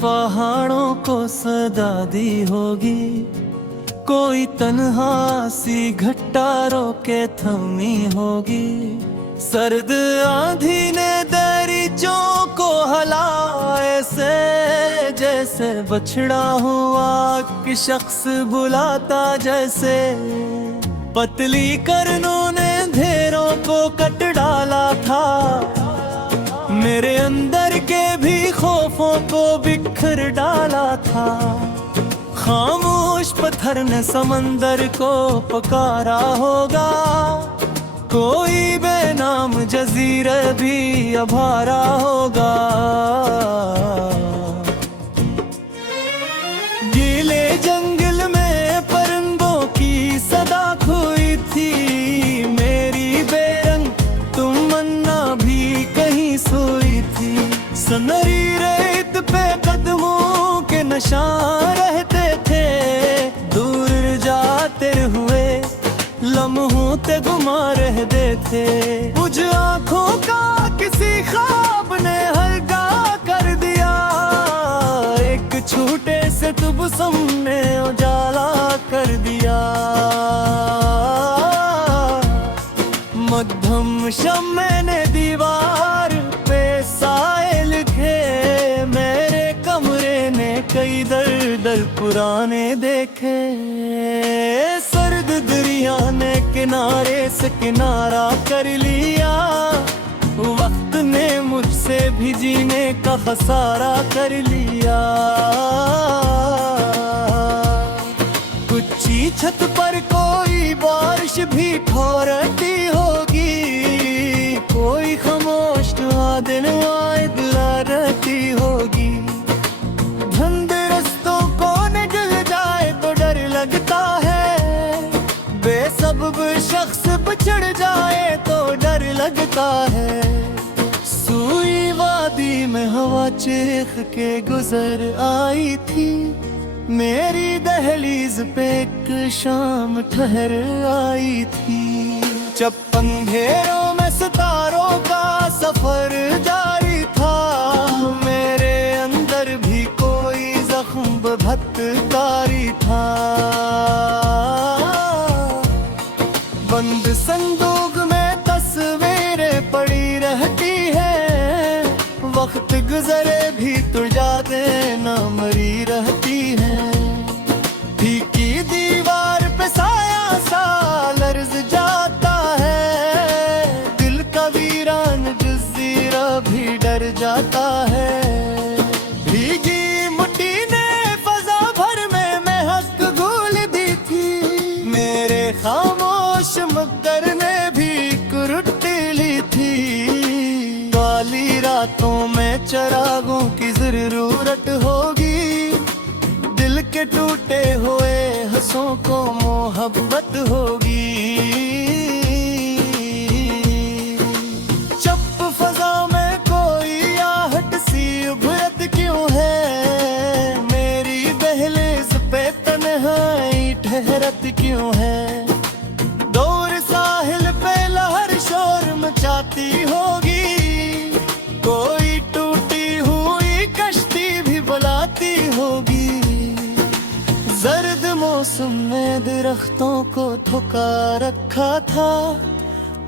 पहाड़ों को सदा दी होगी, कोई तन्हा सी घट्टा रोके थमी होगी। सर्द आंधी ने दरीचों को हलाए से, जैसे बछड़ा हुआ कि शख्स बुलाता जैसे। पतली करनों ने धेरों को कट डाला था, मेरे अंदर के भी खौफों को बिखर डाला था। खामोश पत्थर ने समंदर को पुकारा होगा, कोई बेनाम जजीरे भी अभारा होगा। गीले जंगल में परिंदों की सदा खोई थी, मेरी बेरंग तमन्ना भी कहीं सोई थी। सनरी रेत पे कदमों के निशान रहते थे, दूर जाते हुए लम्हों ते गुमा रहते थे। मुझ आँखों का किसी ख्वाब ने हल्का कर दिया, एक छूटे से तुबसम ने उजाला कर दिया। मध्यम शम्मे ने दीवार पे साए लिखे, मेरे कमरे ने कई दर पुराने देखे। सर्द दरिया ने किनारे से किनारा कर लिया, वक्त ने मुझसे भी जीने का खसारा कर लिया। कुछ छत पर कोई बारिश भी ठोरती होगी, कोई खामोश दिन दिला रहती होगी। धंधे रस्तों को निकल जाए तो डर लगता है, बेसबब शख्स बिछड़ जाए तो डर लगता है। सुई वादी में हवा चीख के गुजर आई थी, मेरी दहलीज पे एक शाम ठहर आई थी। जब अंधेरों में सितारों का सफर जारी था, मेरे अंदर भी कोई जख्म भटकारी था। बंद संदूक में तस्वीरें पड़ी रहती है, वक्त गुजरे भी तुड़ जाते न मरी रहती है। फीकी दीवार पे साया सा लर्ज जाता है, दिल का वीरान जज़ीरा भी डर जाता है। भीगी मुट्ठी ने फजा भर में महक घोल दी थी, मेरे खामोश मगर ने भी कुरुट्टी ली थी। काली रातों में चरागों की जरूरत होगी, दिल के टूटे हुए हंसों को मोहब्बत होगी। चप फजा में कोई आहट सी उभरत क्यों है, मेरी दहलीज पे तन्हाई ठहरत क्यों है। दूर साहिल पे लहर शोर मचाती होगी, कोई टूटी हुई कश्ती भी बुलाती होगी। जर्द मौसम में दरख्तों को थका रखा था,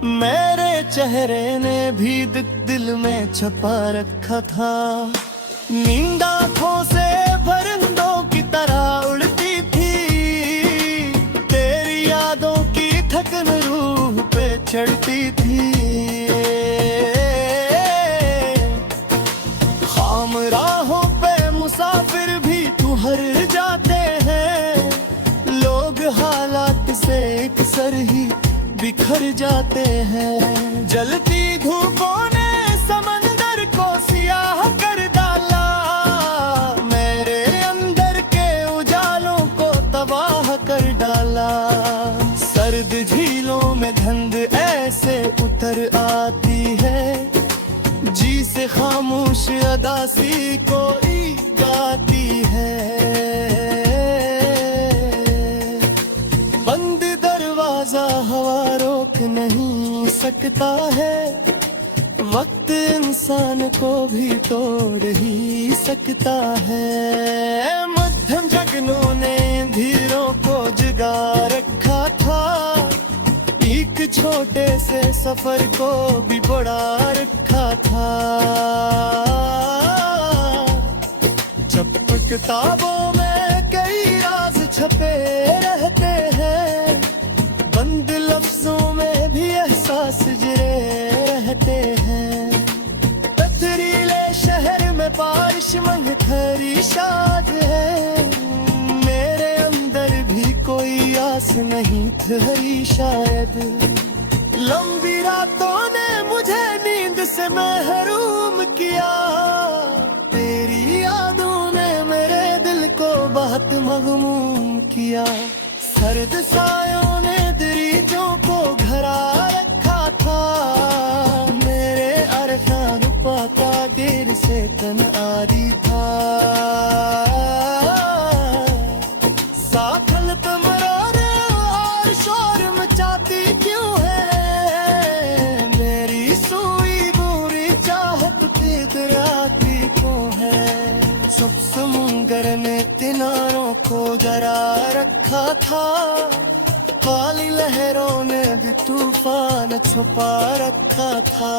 मेरे चेहरे ने भी दिल में छपा रखा था। नींद आँखों से परिंदों की तरह उड़ती थी, तेरी यादों की थकन रूह पे चढ़ती थी। खाम राहों पे मुसाफिर भी ठहर जाते हैं, लोग हालात से एक सर ही बिखर जाते हैं। जलती धूपों ने समंदर को सियाह कर डाला, मेरे अंदर के उजालों को तबाह कर डाला। सर्द झीलों में धंध ऐसे उतर आती है, जी से खामोश अदासी कोई गाती है। बंद दरवाजा हवा रोक नहीं सकता है, वक्त इंसान इंसान को भी तोड़ ही सकता है। मध्यम जगनों ने धीरों को जगा रखा था, एक छोटे से सफर को भी बढ़ा रखा था। जब किताबों में कई राज छपे रहते हैं, बंद लफ्जों में भी एहसास जिरे रहते हैं। पथरीले शहर में बारिश मंगथरी शाद है, मेरे अंदर भी कोई आस नहीं ठहरी शायद। लंबी रातों ने मुझे नींद से महरूम किया, तेरी यादों ने मेरे दिल को बहुत मगमूम किया। सर्द सायों ने दरीचों को घरा रखा था, मेरे अरकान पाका देर से तन आदि था। साफल तमरार और शोर मचाती क्यों है, मेरी सुई बुरी चाहत फिक्राती को है। सब समुंदर ने किनारों को जरा रखा था, काली लहरों ने भी तूफान छुपा रखा था।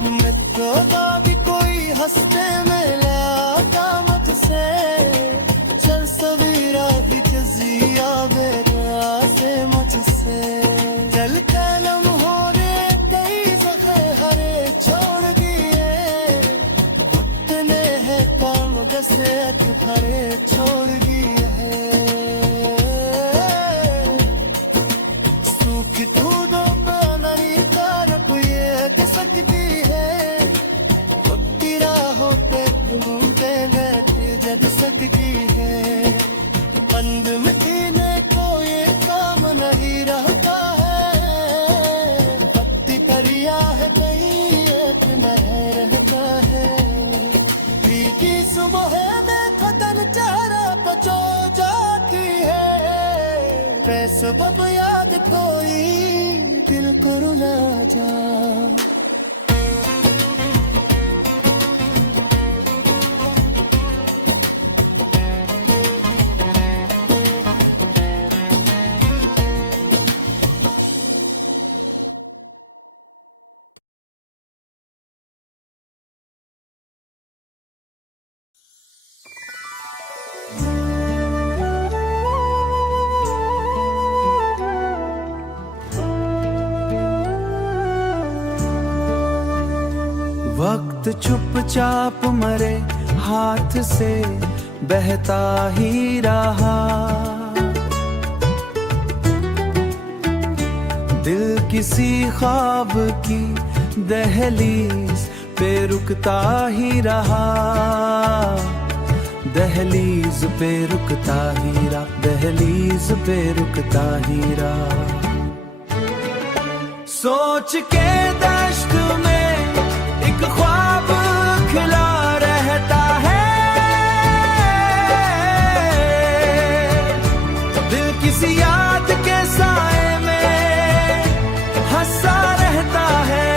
मैं तो भी कोई हंसते मिला कामत से, चल सवेरा भी जजिया बेरा से मुझसे। चल कलम होने कई जगह हरे छोड़ दिए, घुटने है काम जैसे हरे छोड़ दिए है। सूखी दूधों में नरी तरफ ये सकती है, पक्की राहों पे ढूंढते में जग सकती है। बंद मिटने को ये काम नहीं रहता है, पत्ती परिया है कहीं एक नहीं रहता है। भीगी सुबह में खतन चेहरा पचो जाती है, बेसबब याद कोई दिल को रुला जा। वक्त चुपचाप मरे हाथ से बहता ही रहा, दिल किसी ख्वाब की दहलीज पे रुकता ही रहा, दहलीज पे रुकता ही रहा, दहलीज पे रुकता ही रहा। सोच के दश्त में एक ख्वाब खिला रहता है, दिल किसी याद के साए में हंसा रहता है।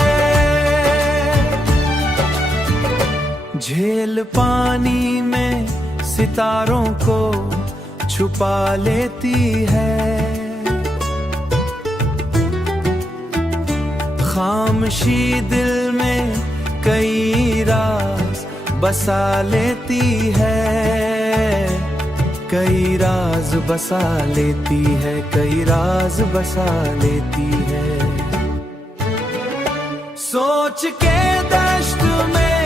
झील पानी में सितारों को छुपा लेती है, खामोशी दिल में कई राज बसा लेती है, कई राज बसा लेती है, कई राज बसा लेती है। सोच के दश्त में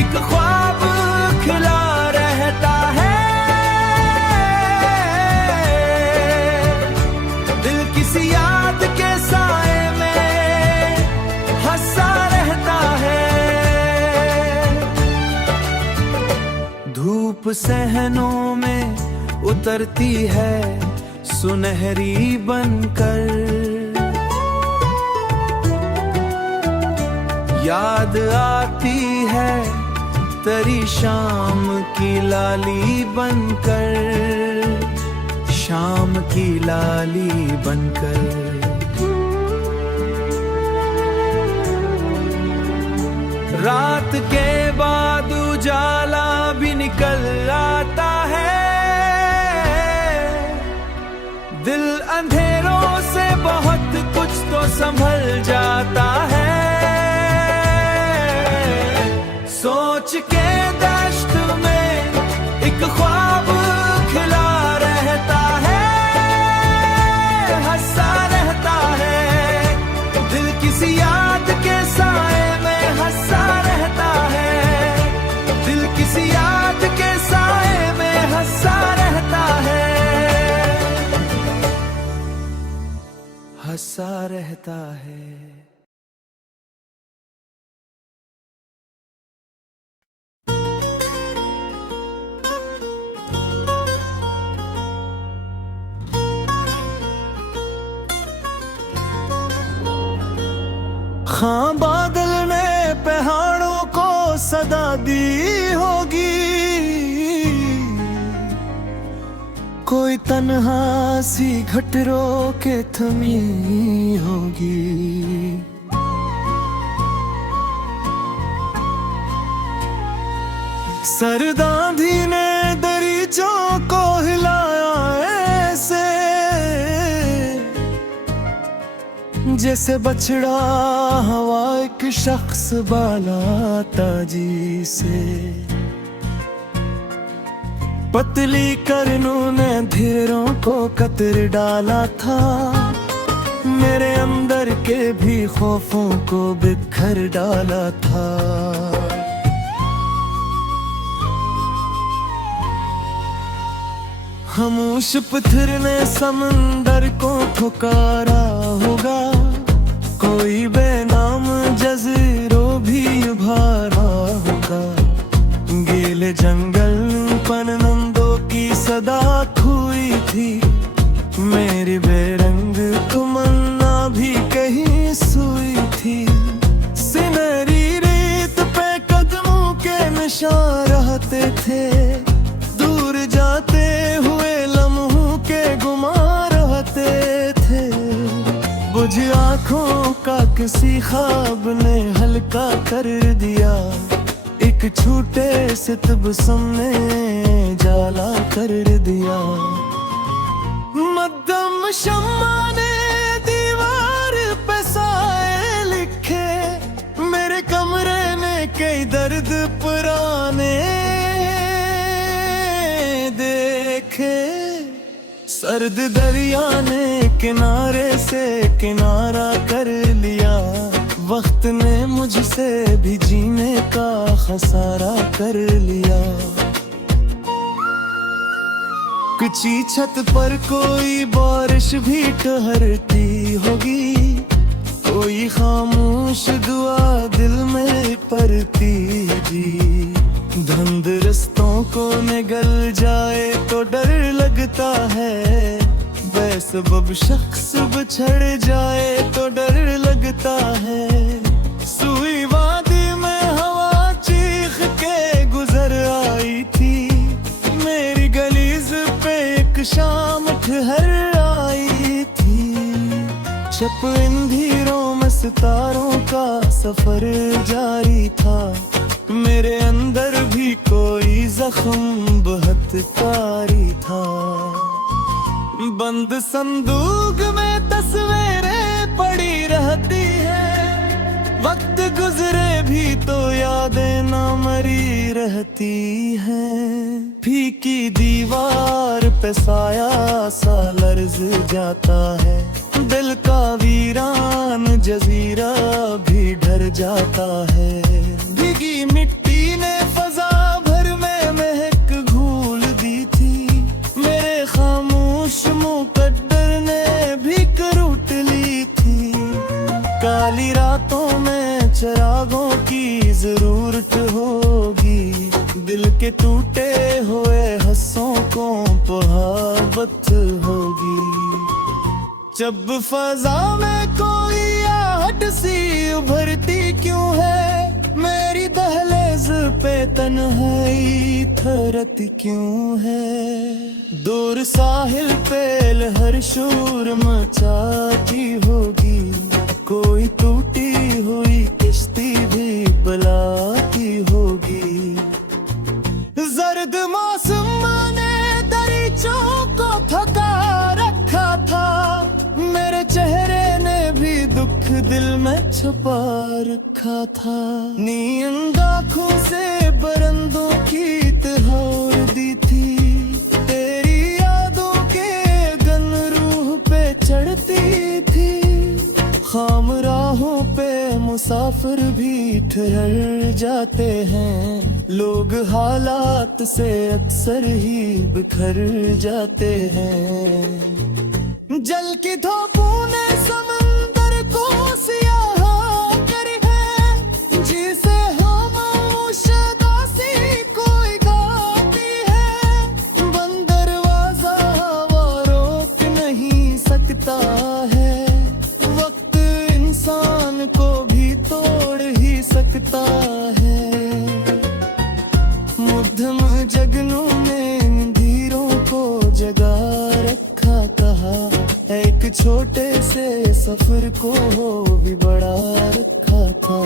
एक ख्वाब खिला रहता है, दिल किसी याद के साए में हंसा रहता है। धूप सहनों में उतरती है सुनहरी बनकर, याद आती है तेरी शाम की लाली बनकर, शाम की लाली बनकर। रात के बाद उजाला भी निकल आता है, दिल अंधेरों से बहुत कुछ तो संभल जाता है। सोच के दश्त में एक ख्वाब खिला रहता है, हंसा रहता है, दिल किसी याद के साए में हंसा रहता है, दिल किसी याद के साए में हंसा रहता है, हंसा रहता है। हाँ, बादल ने पहाड़ों को सदा दी होगी, कोई तन्हा सी घटरो के थमी होगी। सरदांधी ने दरीचों को हिलाया ऐसे, जैसे बछड़ा हवा एक शख्स बाला ताजी से। पतली करनों ने धीरों को कतर डाला था, मेरे अंदर के भी खौफों को बिखर डाला था। खामोश पत्थर ने समंदर को पुकारा होगा, कोई बेनाम जज़ीरों भी उभारा होगा। गीले जंगल पननंदों की सदा हुई थी, मेरी बेरंग तमन्ना भी कहीं सोई थी। सिनहरी रेत पे कदमों के निशान रहते थे, दूर जाते हुए लम्हों के गुमा रहते थे। बुझ आँखों का किसी ख्वाब ने हल्का कर दिया, एक छूटे से तबस्सुम ने जाला कर दिया। मध्यम शम्मा ने दीवार पे साए लिखे, मेरे कमरे ने कई दर्द पुराने देखे। सर्द दरिया ने किनारे से किनारा कर लिया, वक्त ने मुझसे भी जीने का खसारा कर लिया। कच्ची छत पर कोई बारिश भी ठहरती होगी, कोई खामोश दुआ दिल में पड़ती होगी। धुंध रस्तों को निगल जाए तो डर लगता है, बेसबब शख्स बिछड़ जाए तो डर लगता है। सुई वादी में हवा चीख के गुजर आई थी, मेरी गलीज पे एक शाम ठहर आई थी। छप अंधेरों में सितारों का सफर जारी था, मेरे अंदर भी कोई जख्म बहत्कारी था। बंद संदूक में तस्वीरें पड़ी रहती है, वक्त गुजरे भी तो यादें ना मरी रहती हैं। फीकी दीवार पे साया सा लर्ज जाता है, दिल का वीरान जजीरा भी डर जाता है। भीगी मिट्टी ने फजा भर में महक घूल दी थी, मेरे खामोश मुकद्दर ने भी करूट ली थी। काली रातों में चिरागों की जरूरत होगी, दिल के टूटे हुए हंसों को मोहब्बत होगी। जब फजा में कोई आहट सी उभरती क्यों है, मेरी दहलीज पे तन्हाई थरती क्यों है। दूर साहिल पे लहर शोर मचाती होगी, कोई टूटी हुई किश्ती भी बुला सर्द मौसम ने दरीचों को थका रखा था, मेरे चेहरे ने भी दुख दिल में छुपा रखा था। नींद आँखों से बरंदों की तरह उड़ दी थी, तेरी यादों के गन रूह पे चढ़ती थी। खाम राहों पे मुसाफिर भी ठहर जाते हैं, लोग हालात से अक्सर ही बिखर जाते हैं। जल की धूपों ने समंदर को सियाह करी है, जिसे खामोश दासी कोई गाती है। बंद दरवाजा हवा रोक नहीं सकता है, वक्त इंसान को भी तोड़ ही सकता है। मुग्धम जगनों ने धीरों को जगा रखा, कहा एक छोटे से सफर को भी बढ़ा रखा था।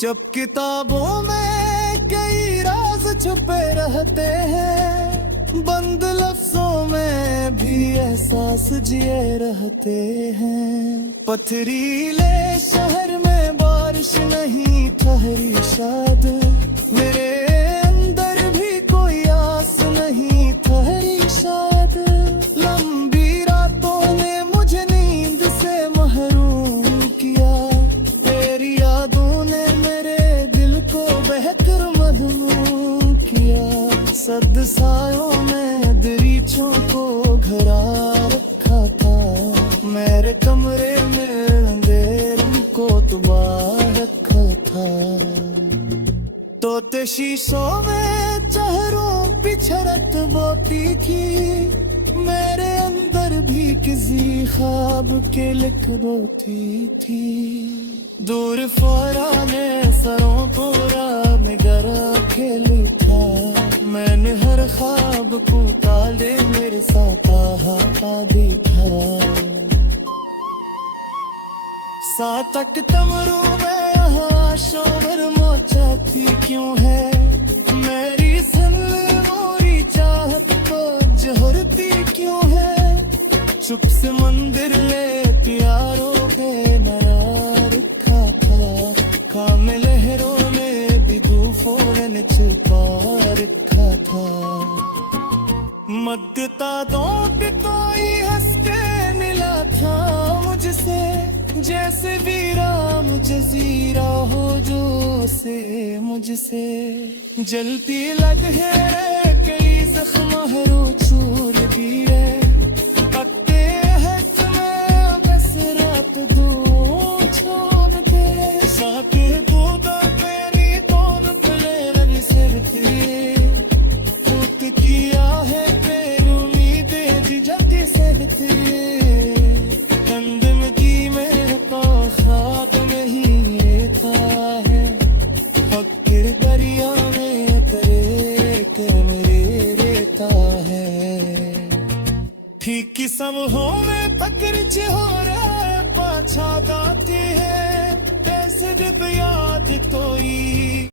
जब किताबों में कई राज छुपे रहते हैं, बंद लफ्जों में भी एहसास जिए रहते हैं। पथरीले शहर में बारिश नहीं ठहरी शायद, मेरे अंदर भी कोई आस नहीं ठहरी शायद। लंबी रातों ने मुझे नींद से महरूम किया, तेरी यादों ने मेरे दिल को बहकर मधुम किया। सर्द सायों में दरीचों को घरा रखा था, मेरे कमरे में अंधेरों को दबा रखा था। तोते शीशों में चेहरों पिछड़त बोती थी, मेरे अंदर भी किसी ख्वाब के लिख रोती थी। दूर फौराने सरों को रात में गरा खेली था, मैंने हर ख्वाब को ताले मेरे साथ आदि था। सातक तमरू में यहाँ शोर मचाती क्यों है, मेरी सनमोरी चाहत को जहरती क्यों है। चुप से मंदिर ले प्यारों पे नया रखा था, काम लहरों में भी तूफान छिपा रखा था। मद्दतादों पे कोई हंस के मिला था मुझसे, जैसे वीरान जजीरा हो जो से मुझसे। जलती लग है कई जख्म हरू चूर दिए, पकते है तुम्हें बस रात दूर छोड़ के। साके बूदा तेरी तोड़ पले रन सिरती, तूत किया है तेरी उम्मीदें जी जल्दी सहती। कंदम की मेरे पास खात में ही लेता है, फकीर दरिया में करे के मेरे रहता है। ठीक सब हो में फकर चिहोरे पाछा गाती है, कैसे जब याद तोई